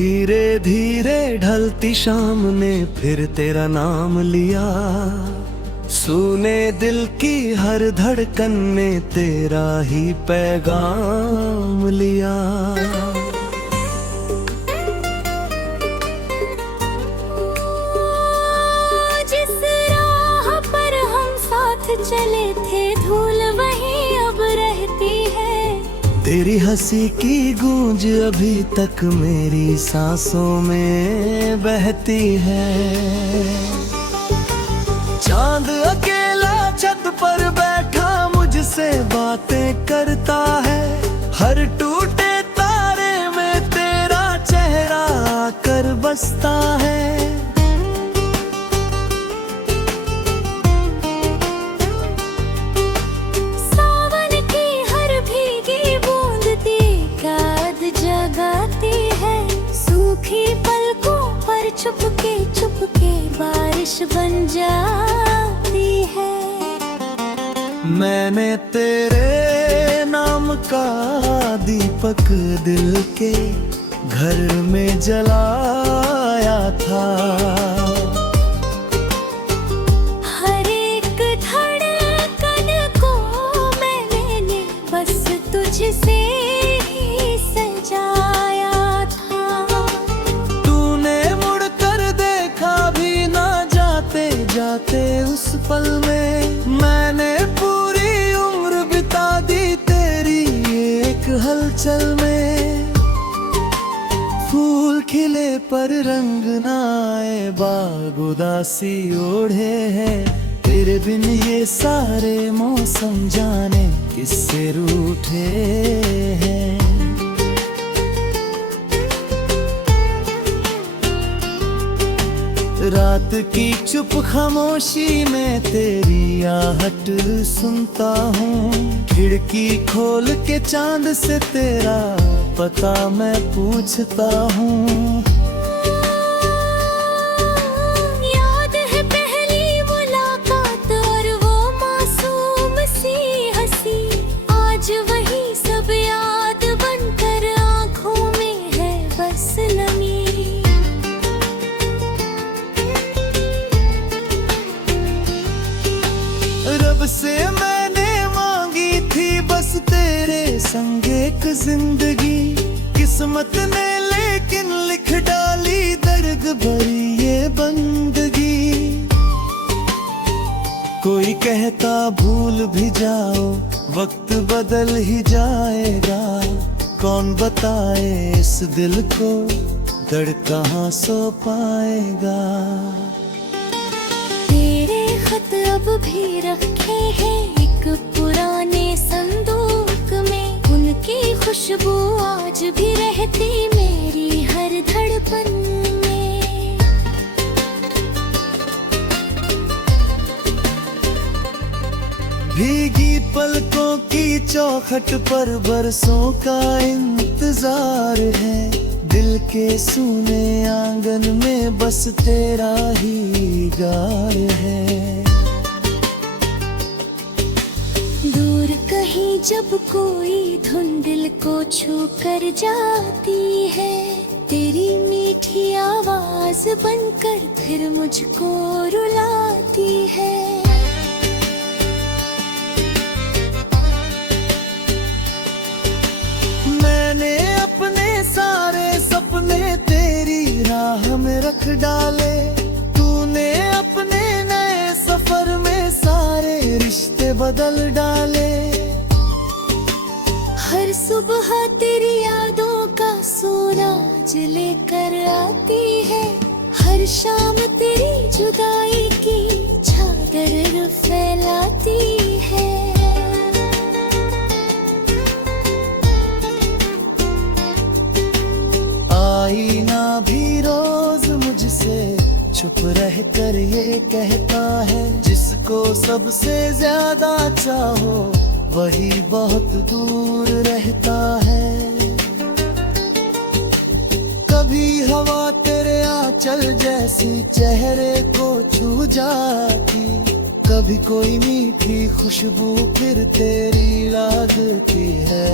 धीरे धीरे ढलती शाम ने फिर तेरा नाम लिया, सुने दिल की हर धड़कन ने तेरा ही पैगाम लिया। जिस राह पर हम साथ चले थे धूल वहीं अब रहती है, तेरी हंसी की गूंज अभी तक मेरी सांसों में बहती है। चांद अकेला छत पर बैठा मुझसे बातें करता है, हर टूटे तारे में तेरा चेहरा आकर बसता है। चुपके बारिश बन जाती है। मैंने तेरे नाम का दीपक दिल के घर में जलाया था, हर एक धड़कन को मैंने बस तुझसे ही सजाया था। जाते उस पल में मैंने पूरी उम्र बिता दी तेरी एक हलचल में। फूल खिले पर रंग ना आए, बाग उदासी ओढ़े हैं, तेरे बिन ये सारे मौसम जाने किससे रूठे हैं। रात की चुप खामोशी में तेरी आहट सुनता हूँ, खिड़की खोल के चांद से तेरा पता मैं पूछता हूँ। याद है पहली मुलाकात और वो मासूम सी हंसी, आज वही सब याद बनकर आँखों में है बस नमी। रब से मैंने मांगी थी बस तेरे संग एक जिंदगी, किस्मत ने लेकिन लिख डाली दर्द भरी ये बंदगी। कोई कहता भूल भी जाओ वक्त बदल ही जाएगा, कौन बताए इस दिल को दर्द कहाँ सो पाएगा। तेरे खत अब भी रखे हैं एक पुराने संदूक में, उनकी खुशबू आज भी रहती मेरी हर धड़कन में। भीगी पलकों की चौखट पर बरसों का इंतजार है, दिल के सूने आंगन में बस तेरा ही गार है। दूर कहीं जब कोई धुन दिल को छू कर जाती है, तेरी मीठी आवाज बनकर फिर मुझको रुलाती है। मैंने अपने सारे सपने तेरी राह में रख डाले, तूने अपने नए सफर में सारे रिश्ते बदल डाले। हर सुबह तेरी यादों का सूरज लेकर आती है, हर शाम तेरी जुदाई की चादर फैलाती है। आईना भी रोज मुझसे छुप रह कर ये कहता है, जिसको सबसे ज्यादा चाहो वही बहुत दूर रहता है। कभी हवा तेरे आंचल जैसी चेहरे को छू जाती, कभी कोई मीठी खुशबू फिर तेरी लागती है।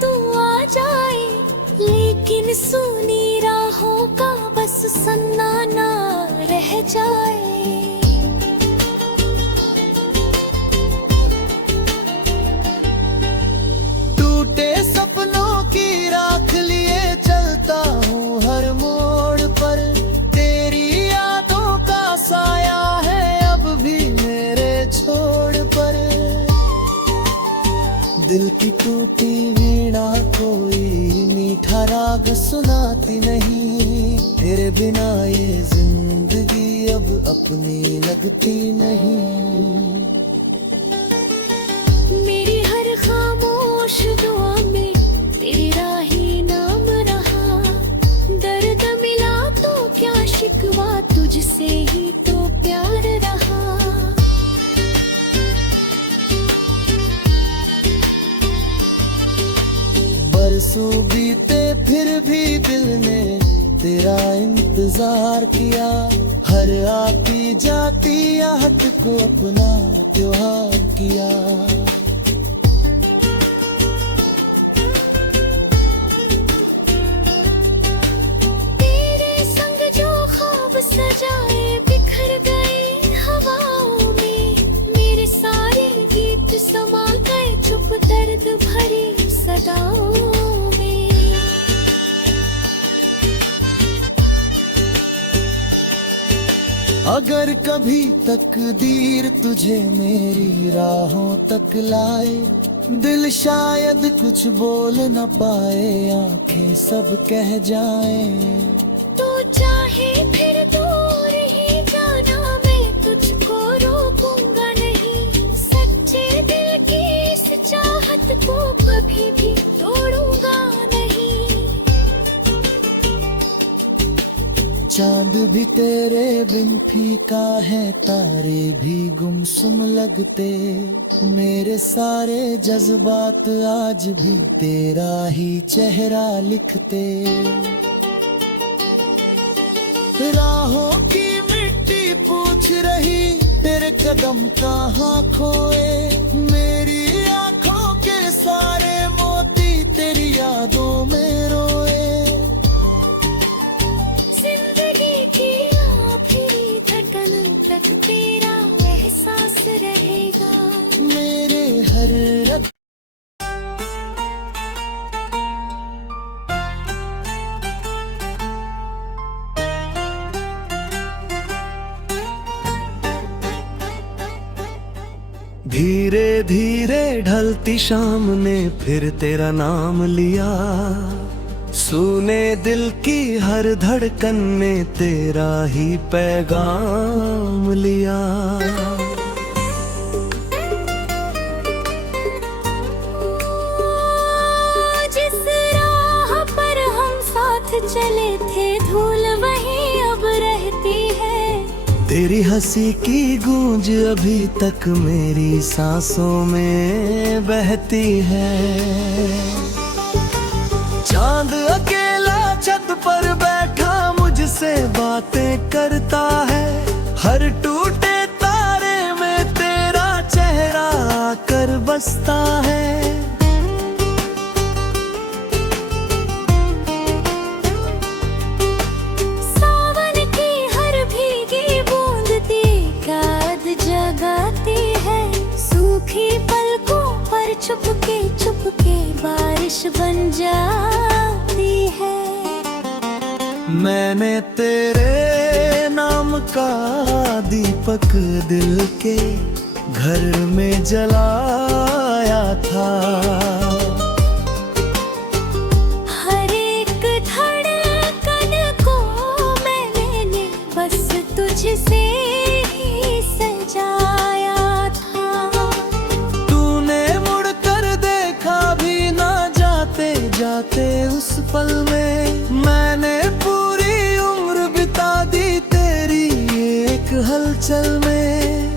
तू आ जाए, लेकिन सुनी राहों का बस सन्नाटा रह जाए। टूटे सपनों की राख लिए चलता हूँ हर मोड़ पर, तेरी यादों का साया है अब भी मेरे छोड़ पर। दिल की टूटी वीणा कोई मीठा राग सुनाती नहीं, तेरे बिना ये जिंदगी अब अपनी लगती नहीं। मेरी हर खामोश दुआ में तेरा ही नाम रहा, दर्द मिला तो क्या शिकवा, तुझसे ही तो प्यार रहा। बरसों बीते फिर भी दिल ने तेरा इंतजार किया, हर आती जाती आहट को अपना त्योहार किया। तेरे संग जो ख्वाब सजाए बिखर गए हवाओं में, मेरे सारे गीत समा गए चुप दर्द भरी सदाओं में। अगर कभी तकदीर तुझे मेरी राहों तक लाए, दिल शायद कुछ बोल न पाए, आंखें सब कह जाएं। तू चाहे फिर दूर ही जाना, मैं तुझको रोकूंगा नहीं, सच्चे दिल की इस चाहत को कभी भी तोड़ूंगा नहीं। चांद भी तेरे बिन फीका है, तारे भी गुमसुम लगते, मेरे सारे जज्बात आज भी तेरा ही चेहरा लिखते। राहों की मिट्टी पूछ रही तेरे कदम कहाँ खोए, मेरी आंखों के सारे मोती तेरी यादों में रोए। जिंदगी की आखिरी धड़कन तक तेरा एहसास रहेगा, मेरे हर रग धीरे धीरे ढलती शाम ने फिर तेरा नाम लिया, सुने दिल की हर धड़कन ने तेरा ही पैगाम लिया। जिस राह पर हम साथ चले थे धूल वहीं अब रहती है, तेरी हंसी की गूंज अभी तक मेरी सांसों में बहती है। चांद अकेला छत पर बैठा मुझसे बातें करता है, हर टूटे तारे में तेरा चेहरा आकर बसता है। चुपके बारिश बन जाती है। मैंने तेरे नाम का दीपक दिल के घर में जलाया था, हर एक धड़कन को मैंने बस तुझसे ही सजाया था। तूने मुड़कर देखा भी ना जाते जाते उस पल में, मैंने पूरी उम्र बिता दी तेरी एक हलचल में।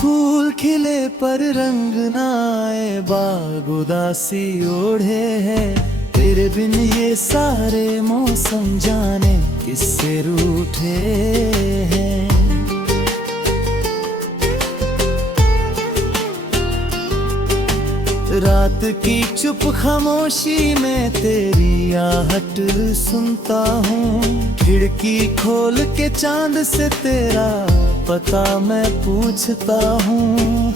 फूल खिले पर रंग ना आए, बाग उदासी ओढ़े हैं, तेरे बिन ये सारे मौसम जाने किससे रूठे हैं। रात की चुप खामोशी में तेरी आहट सुनता हूँ। खिड़की खोल के चांद से तेरा पता मैं पूछता हूँ।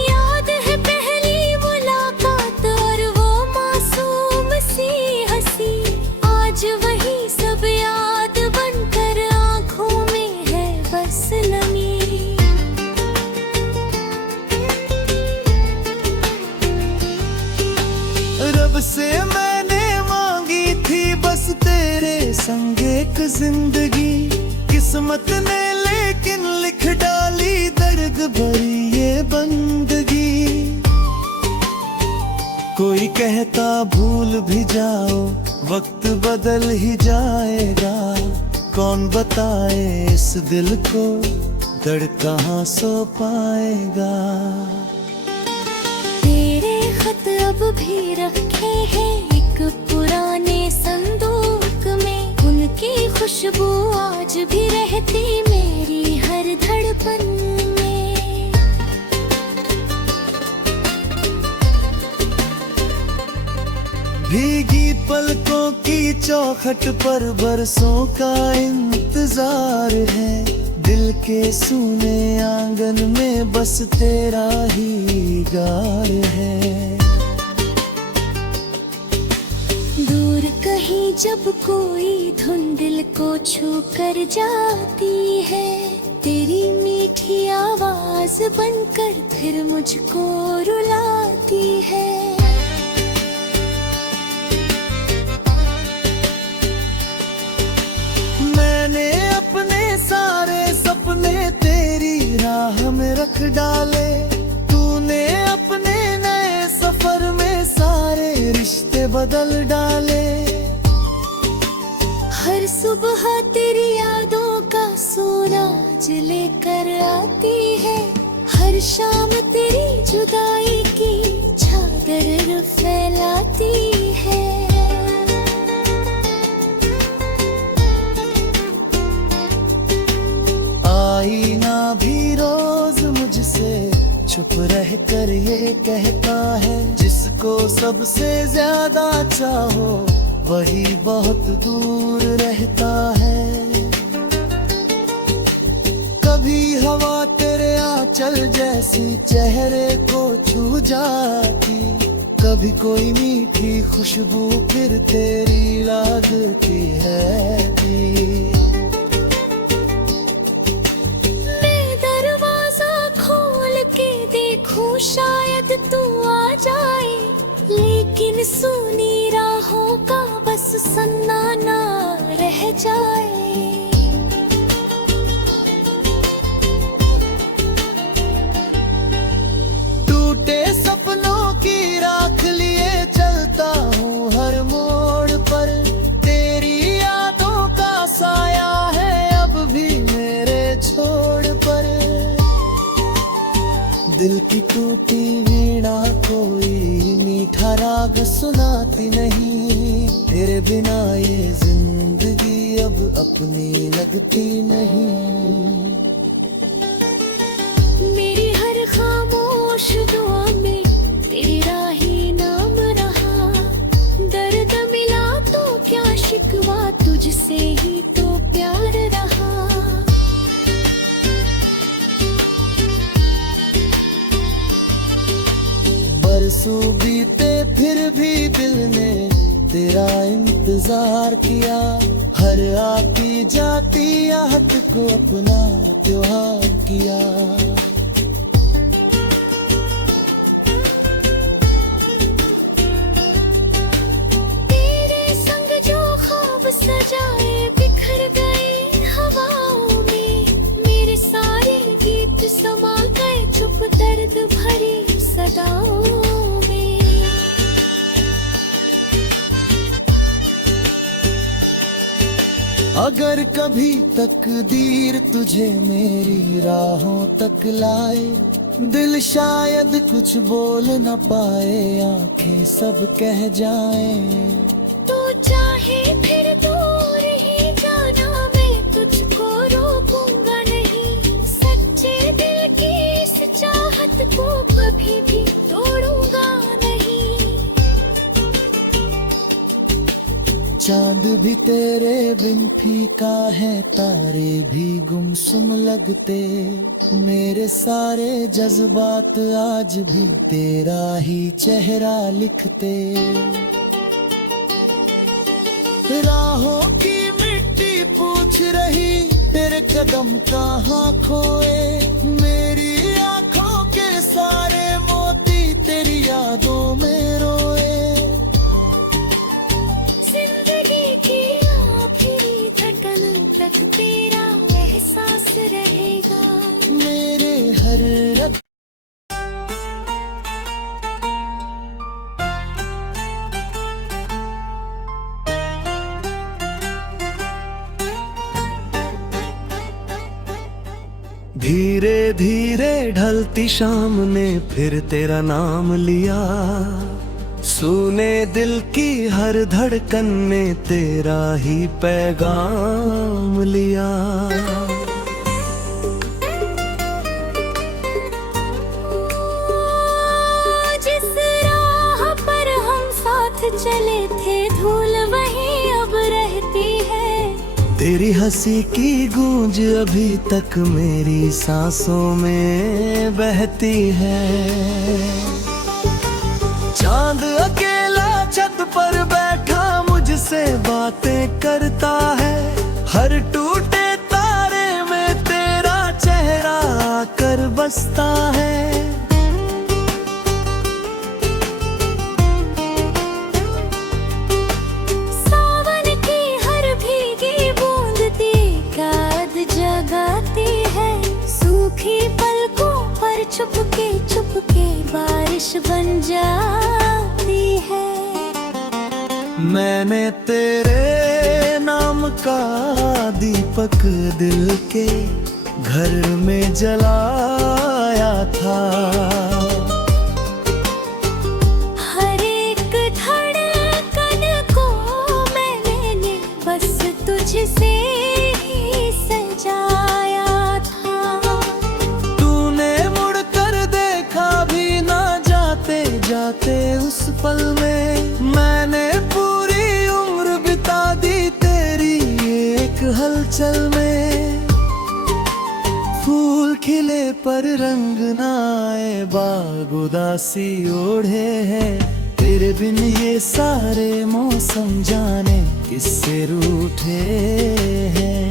याद है पहली मुलाकात और वो मासूम सी हंसी, आज वही सब याद बनकर आँखों में है बस नमी। रब से मैंने मांगी थी बस तेरे संग एक जिंदगी। किस्मत ने लेकिन लिख डाली दर्द भरी ये बंदगी। कोई कहता भूल भी जाओ वक्त बदल ही जाएगा। कौन बताए इस दिल को दर्द कहाँ सो पाएगा। तेरे खत अब भी रखे हैं एक पुराने संदूक में, उनकी खुशबू आज भी रहती मेरी हर धड़कन में। भीगी पलकों की चौखट पर बरसों का इंतजार है। दिल के सूने आंगन में बस तेरा ही गार है। दूर कहीं जब कोई धुन दिल को छू कर जाती है, तेरी मीठी आवाज बनकर फिर मुझको रुलाती है। मैंने अपने सारे सपने तेरी राह में रख डाले। तूने अपने नए सफर में सारे रिश्ते बदल डाले। हर सुबह तेरी यादों का सूरज लेकर आती है, हर शाम तेरी जुदाई की चादर फैलाती है। आईना भी रोज मुझसे छुप रह कर ये कहता है, जिसको सबसे ज्यादा चाहो वही बहुत दूर रहता है। कभी हवा तेरे आंचल जैसी चेहरे को छू जाती, कभी कोई मीठी खुशबू फिर तेरी लागती है। देखूं शायद तू आ जाए, लेकिन सुनी राहों का बस सन्नाटा रह जाए। टूटे सपनों की राख लिए चलता हूँ हर मोड़ पर। तेरी यादों का साया है अब भी मेरे छोड़ पर। दिल की टूटी वीणा कोई मीठा राग सुनाती नहीं। तेरे बिना ये जिंदगी अब अपनी लगती नहीं। मेरी हर खामोश दुआ में तेरा ही नाम रहा। दर्द मिला तो क्या शिकवा, तुझसे ही तो प्यार रहा। बरसों बीते फिर भी दिल ने तेरा इंतजार किया। हर आती जाती आहट को अपना त्योहार किया। तेरे संग जो ख्वाब सजाए बिखर गए हवाओं में। मेरे सारे गीत समा गए चुप दर्द भरी सदाओं में। अगर कभी तकदीर तुझे मेरी राहों तक लाए, दिल शायद कुछ बोल न पाए, आंखें सब कह जाएं। तो चाहे फिर दूर ही जाना, मैं तुझको रोकूंगा नहीं। सच्चे दिल की इस चाहत को चांद भी तेरे बिन फीका है, तारे भी गुमसुम लगते। मेरे सारे जज्बात आज भी तेरा ही चेहरा लिखते। राहों की मिट्टी पूछ रही तेरे कदम कहाँ खोए। मेरी आंखों के सारे मोती तेरी यादों में रोए। जिंदगी की आखिरी धड़कन तक तेरा एहसास रहेगा मेरे हर रग धीरे धीरे ढलती शाम ने फिर तेरा नाम लिया। सुने दिल की हर धड़कन ने तेरा ही पैगाम लिया। जिस राह पर हम साथ चले थे धूल वहीं अब रहती है। तेरी हंसी की गूंज अभी तक मेरी सांसों में बहती है। चांद अकेला छत पर बैठा मुझसे बातें करता है। हर टूटे तारे में तेरा चेहरा आकर बसता है। चुपके बारिश बन जाती है। मैंने तेरे नाम का दीपक दिल के घर में जलाया था। हर एक धड़कन को मैंने बस तुझसे ही सजाया था। जाते उस पल में मैंने पूरी उम्र बिता दी तेरी एक हलचल में। फूल खिले पर रंग ना आए, बाग उदासी ओढ़े है। तेरे बिन ये सारे मौसम जाने किससे रूठे हैं।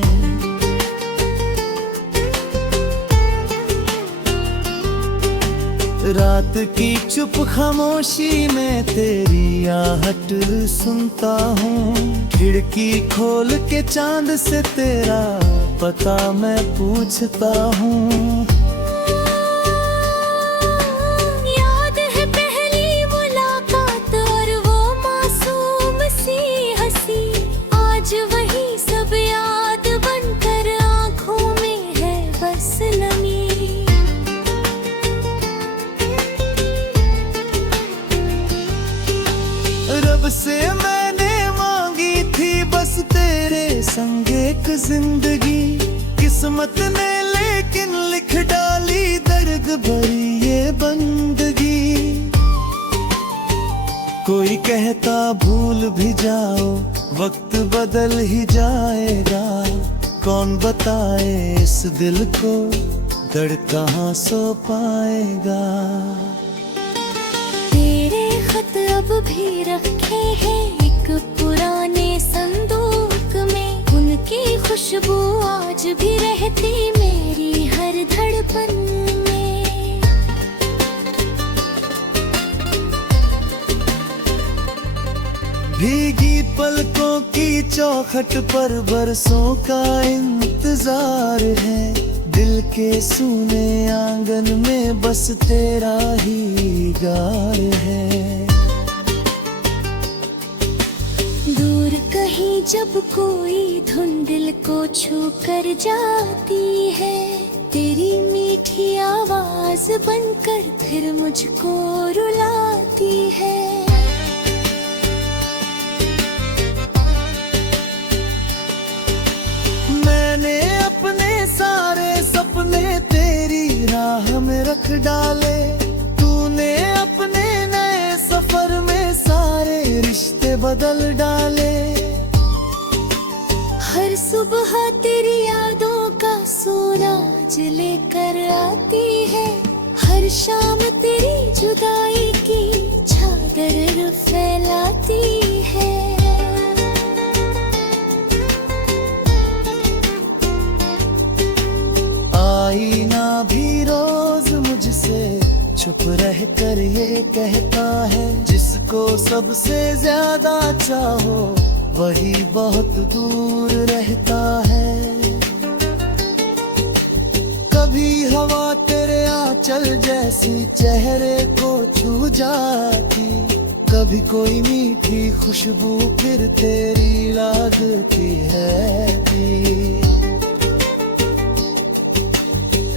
रात की चुप खामोशी में तेरी आहट सुनता हूँ। खिड़की खोल के चांद से तेरा पता मैं पूछता हूँ। याद है पहली मुलाकात और वो मासूम सी हंसी। आज वही सब याद बनकर आँखों में है बस नमी। रब से मैंने मांगी थी बस तेरे संग एक जिंदगी। किस्मत ने लेकिन लिख डाली दर्द भरी ये बंदगी। कोई कहता भूल भी जाओ वक्त बदल ही जाएगा। कौन बताए इस दिल को दर्द कहाँ सो पाएगा। तेरे खत अब भी रखे हैं एक पुराने संदूक में। उनकी खुशबू आज भी रहती मेरी हर धड़कन में। भीगी पलकों की चौखट पर बरसों का इंतजार है। दिल के सूने आंगन में बस तेरा ही गार है। दूर कहीं जब कोई धुन दिल को छू कर जाती है। तेरी मीठी आवाज बनकर फिर मुझको रुलाती है। मैंने अपने सारे सपने तेरी राह में रख डाले। तूने अपने नए सफर में सारे रिश्ते बदल डाले। हर सुबह तेरी यादों का सूरज लेकर आती है, हर शाम तेरी जुदाई की चादर फैलाती है। आईना भी रोज मुझसे चुप रह कर ये कहता है, जिसको सबसे ज्यादा चाहो वही बहुत दूर रहता है। कभी हवा तेरे आंचल जैसी चेहरे को छू जाती, कभी कोई मीठी खुशबू फिर तेरी लागती है।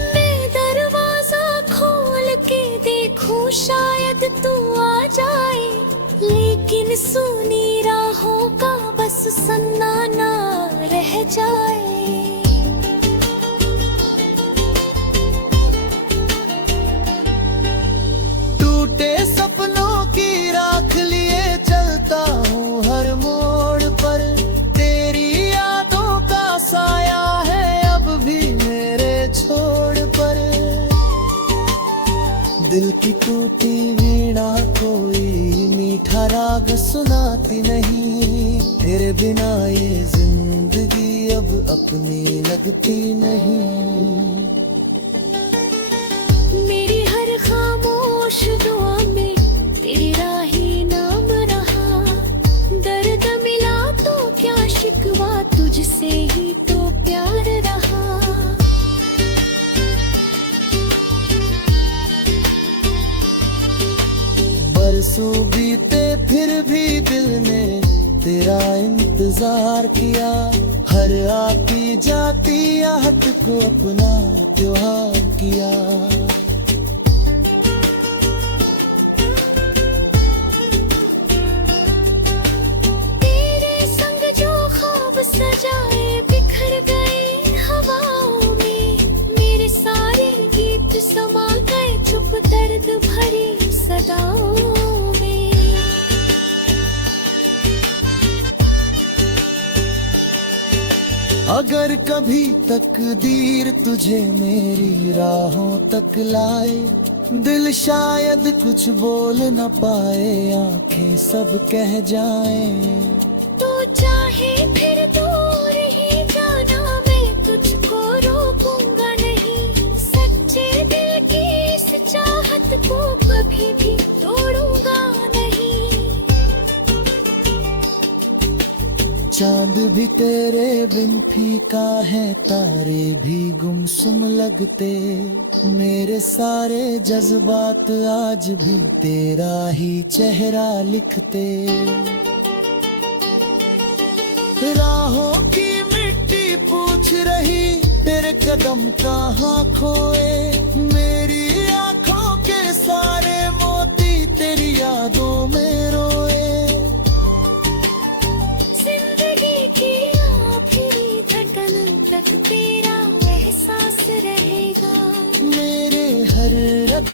मैं दरवाजा खोल के देखूं शायद तू आ जाए, लेकिन सुनी राहों का बस सन्नाटा रह जाए। टूटे सपनों की राख लिए चलता हूँ हर मोड़ पर, तेरी यादों का साया है अब भी मेरे छोड़ पर। दिल की टूटी वीणा कोई मीठा राग सुनाती नहीं, तेरे बिना ये जिंदगी अब अपनी लगती नहीं। मेरी हर खामोश दुआ में तेरा ही नाम रहा, दर्द मिला तो क्या शिकवा तुझसे ही तो प्यार रहा। बरसों बीते फिर भी दिल ने तेरा इंतजार किया, हर आती जाती आहट को अपना त्योहार किया। तेरे संग जो ख्वाब सजाए बिखर गए हवाओं में, मेरे सारे गीत समा गए चुप दर्द भरी सदाओं में। अगर कभी तकदीर तुझे मेरी राहों तक लाए, दिल शायद कुछ बोल न पाए, आंखें सब कह जाएं। तो चाहे फिर दूर ही जाना, मैं तुझको रोकूंगा नहीं, सच्चे दिल की इस चाहत को कभी भी तोड़ूंगा नहीं। चांद भी तेरे बिन फीका है, तारे भी गुमसुम लगते, मेरे सारे जज्बात आज भी तेरा ही चेहरा लिखते। राहों की मिट्टी पूछ रही तेरे कदम कहाँ खोए, मेरी आंखों के सारे मोती तेरी यादों में रोए। जिंदगी की आखिरी धड़कन तक तेरा एहसास रहेगा मेरे हर रग।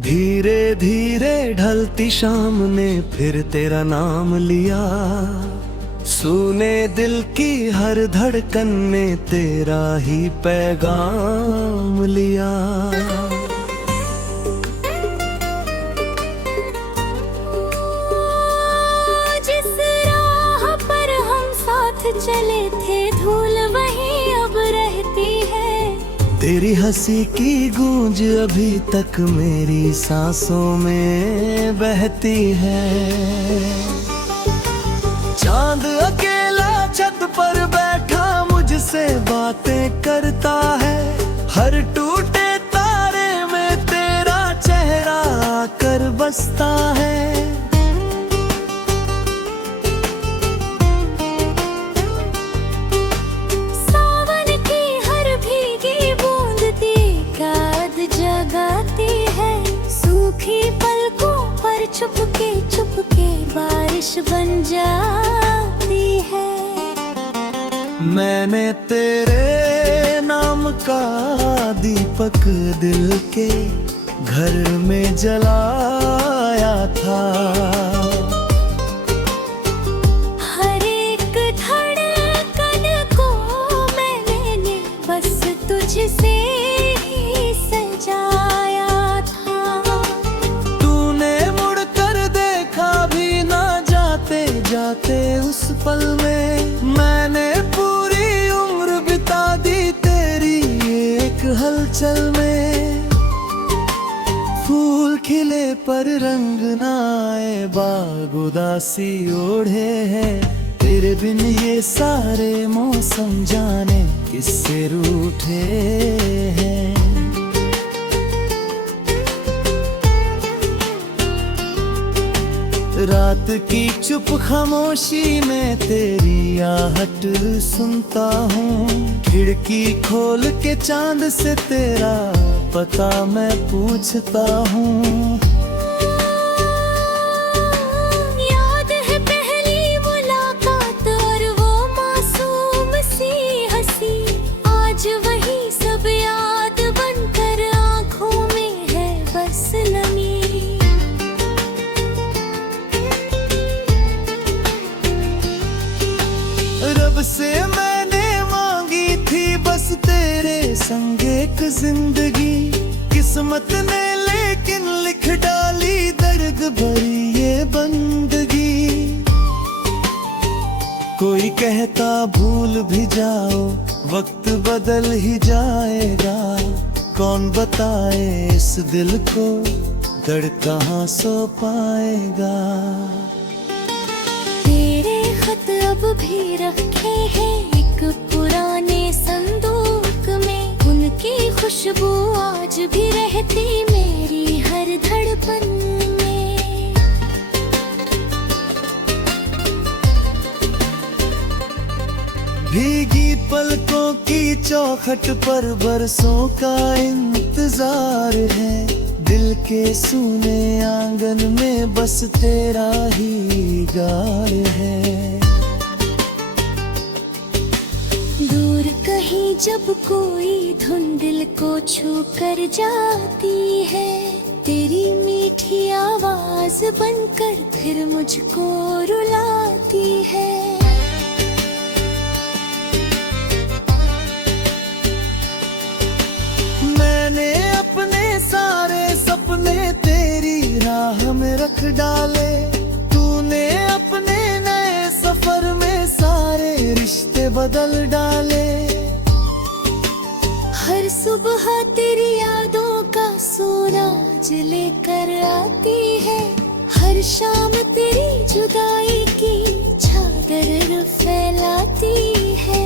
धीरे धीरे ढलती शाम ने फिर तेरा नाम लिया, सुने दिल की हर धड़कन ने तेरा ही पैगाम लिया। जिस राह पर हम साथ चले थे धूल वहीं अब रहती है, तेरी हंसी की गूंज अभी तक मेरी सांसों में बहती है। चांद अकेला छत पर बैठा मुझसे बातें करता है, हर टूटे तारे में तेरा चेहरा आकर बसता है। छुपके बारिश बन जाती है। मैंने तेरे नाम का दीपक दिल के घर में जलाया था। हर एक धड़कन को मैंने बस तुझसे ही सजाया था। तूने मुड़कर देखा भी ना जाते जाते उस पल में, मैंने पूरी उम्र बिता दी तेरी एक हलचल में। फूल खिले पर रंग ना आए, बाग उदासी ओढ़े हैं, तेरे बिन ये सारे मौसम जाने किससे रूठे हैं। रात की चुप खामोशी में तेरी आहट सुनता हूँ, खिड़की खोल के चांद से तेरा पता मैं पूछता हूँ। याद है पहली मुलाकात और वो मासूम सी हंसी, आज वही सब याद बनकर आँखों में है बस नमी। रब से मैंने मांगी थी बस तेरे संग एक जिंदगी, किस्मत ने लेकिन लिख डाली दर्द भरी ये बंदगी। कोई कहता भूल भी जाओ वक्त बदल ही जाएगा, कौन बताए इस दिल को दर्द कहाँ सो पाएगा। तेरे खत अब भी रखे हैं एक पुराने संदूक में, उनकी खुशबू आज भी रहती मेरी हर धड़कन में। भीगी पलकों की चौखट पर बरसों का इंतजार है, दिल के सूने आंगन में बस तेरा ही गार है। दूर कहीं जब कोई धुन दिल को छू कर जाती है, तेरी मीठी आवाज बनकर फिर मुझको रुलाती है। मैंने अपने सारे सपने तेरी राह में रख डाले, तूने अपने नए सफर में सारे रिश्ते बदल डाले। हर सुबह तेरी यादों का सूरज लेकर आती है, हर शाम तेरी जुदाई की चादर फैलाती है।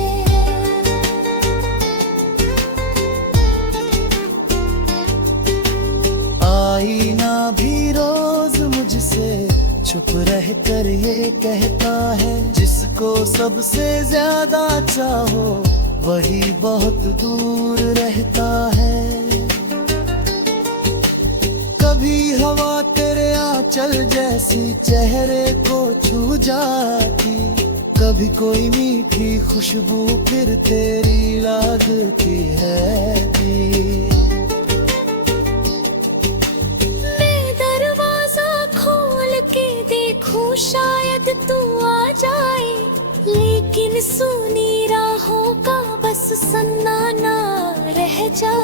आईना भी रोज मुझसे छुप रह कर ये कहता है, जिसको सबसे ज्यादा चाहो वही बहुत दूर रहता है। कभी हवा तेरे आंचल जैसी चेहरे को छू जाती, कभी कोई मीठी खुशबू फिर तेरी लागती है कि देखूं शायद तू आ जाए, लेकिन सुनी राहों का बस सन्नाटा रह जाए।